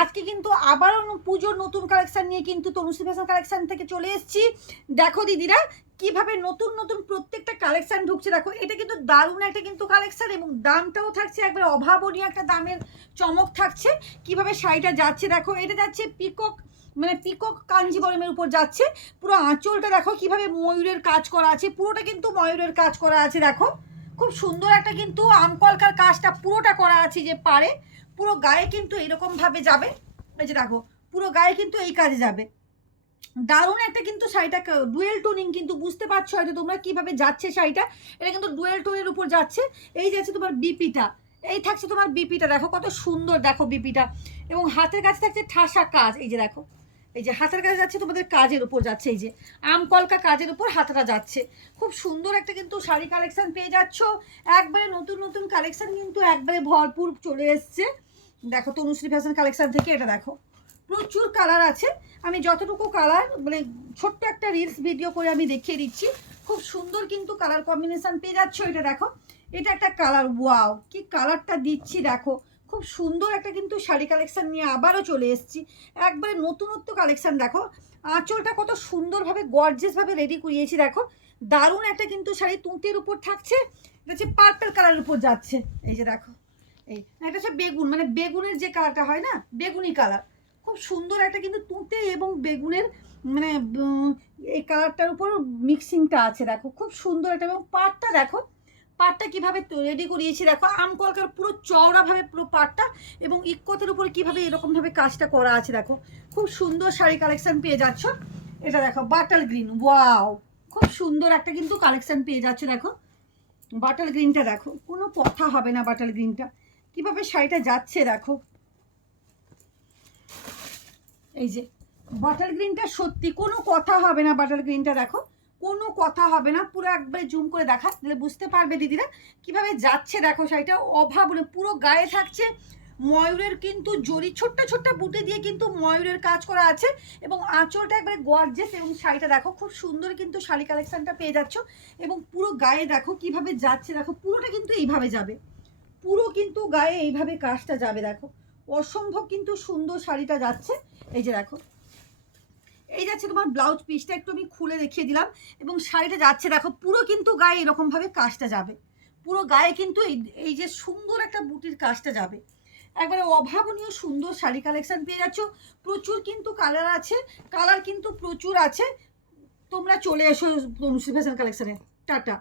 আজকে কিন্তু আবারও পুজোর নতুন কালেকশান নিয়ে কিন্তু তনুশ্রী ফ্যাশন কালেকশান থেকে চলে এসেছি। দেখো দিদিরা কিভাবে নতুন নতুন প্রত্যেকটা কালেকশান ঢুকছে। দেখো এটা কিন্তু দারুণ একটা কিন্তু কালেকশান এবং দামটাও থাকছে একবার অভাবনীয় একটা দামের চমক থাকছে। কিভাবে শাড়িটা যাচ্ছে দেখো, এটা যাচ্ছে পিকক মানে পিকক কাঞ্জিবরমের উপর যাচ্ছে। পুরো আঁচলটা দেখো কিভাবে ময়ূরের কাজ করা আছে, পুরোটা কিন্তু ময়ূরের কাজ করা আছে। দেখো খুব সুন্দর একটা কিন্তু আমকলকার কাজটা পুরোটা করা আছে যে পারে, পুরো গায়ে কিন্তু এরকমভাবে যাবে। এই যে দেখো পুরো গায়ে কিন্তু এই কাজে যাবে। দারুণ একটা কিন্তু শাড়িটা ডুয়েল টোনিং, কিন্তু বুঝতে পারছো হয়তো তোমরা কিভাবে যাচ্ছে শাড়িটা। এটা কিন্তু ডুয়েল টোনের উপর যাচ্ছে। এই যাচ্ছে তোমার বিপিটা, এই থাকছে তোমার বিপিটা, দেখো কত সুন্দর দেখো বিপিটা। এবং হাতের কাছে থাকছে ঠাসা কাজ। এই যে দেখো, এই যে হাতের কাছে যাচ্ছে তোমাদের কাজের উপর যাচ্ছে, এই যে আমকলকা কাজের উপর হাতটা যাচ্ছে। খুব সুন্দর একটা কিন্তু শাড়ি কালেকশন পেয়ে যাচ্ছ। একবারে নতুন নতুন কালেকশন কিন্তু একবারে ভরপুর চলে এসছে। দেখো তনুশ্রী ফ্যাশন কালেকশন থেকে এটা দেখো প্রচুর কালার আছে। আমি যতটুকু কালার মানে ছোট্ট একটা রিলস ভিডিও করে আমি দেখিয়ে দিচ্ছি। খুব সুন্দর কিন্তু কালার কম্বিনেশন পেয়ে যাচ্ছ। এটা দেখো, এটা একটা কালার, ওয়াও কি কালারটা দিচ্ছি দেখো। খুব সুন্দর একটা কিন্তু শাড়ি কালেকশন নিয়ে আবারও চলে এসেছি। একবারে নতুনত্ব কালেকশন দেখো। আঁচলটা কত সুন্দরভাবে গর্জিয়াসভাবে রেডি করিয়েছি দেখো। দারুণ একটা কিন্তু শাড়ি তুঁতের উপর থাকছে। এটা হচ্ছে পার্পল কালারের উপর যাচ্ছে। এই যে দেখো, এই এটা হচ্ছে বেগুন, মানে বেগুনের যে কালারটা হয় না, বেগুনি কালার। খুব সুন্দর একটা কিন্তু তুঁতে এবং বেগুনের মানে এই কালারটার উপর মিক্সিংটা আছে দেখো। খুব সুন্দর একটা, এবং পাটটা দেখো, পাটটা কিভাবে রেডি করিয়েছি দেখো। আমকলকার পুরো চওড়াভাবে পুরো পাটটা, এবং ইক্কতের উপর কিভাবে এরকমভাবে কাজটা করা আছে দেখো। খুব সুন্দর শাড়ি কালেকশন পেয়ে যাচ্ছ। এটা দেখো বাটার গ্রিন, ওয়াও খুব সুন্দর একটা কিন্তু কালেকশন পেয়ে যাচ্ছ। দেখো বাটার গ্রিনটা দেখো, কোনো কথা হবে না। বাটার গ্রিনটা কিভাবে শাড়িটা যাচ্ছে দেখো। এই যে বাটার গ্রিনটা সত্যি কোনো কথা হবে না। বাটার গ্রিনটা দেখো কোনো কথা হবে না। পুরো একবারে জুম করে দেখা তাহলে বুঝতে পারবে দিদিরা কিভাবে যাচ্ছে দেখো। শাড়িটা অভাবনীয়, পুরো গায়ে থাকছে ময়ূরের কিন্তু জড়ি, ছোট্ট ছোট্ট বুটি দিয়ে কিন্তু ময়ূরের কাজ করা আছে। এবং আঁচলটা একবারে গর্জিয়াস, এবং শাড়িটা দেখো খুব সুন্দর কিন্তু শাড়ি কালেকশনটা পেয়ে যাচ্ছ। এবং পুরো গায়ে দেখো কিভাবে যাচ্ছে দেখো, পুরোটা কিন্তু এইভাবে যাবে, পুরো কিন্তু গায়ে এইভাবে কাজটা যাবে দেখো। অসম্ভব কিন্তু সুন্দর শাড়িটা যাচ্ছে। এই যে দেখো, এই যাচ্ছে তোমার ব্লাউজ পিসটা, একটু আমি খুলে দেখিয়ে দিলাম। এবং শাড়িটা যাচ্ছে দেখো পুরো কিন্তু গায়ে এরকমভাবে কাজটা যাবে। পুরো গায়ে কিন্তু এই যে সুন্দর একটা বুটির কাজটা যাবে। একবারে অভাবনীয় সুন্দর শাড়ি কালেকশন পেয়ে যাচ্ছ। প্রচুর কিন্তু কালার আছে, কালার কিন্তু প্রচুর আছে। তোমরা চলে এসো তনুশ্রী ফ্যাশন কালেকশনে। টাটা।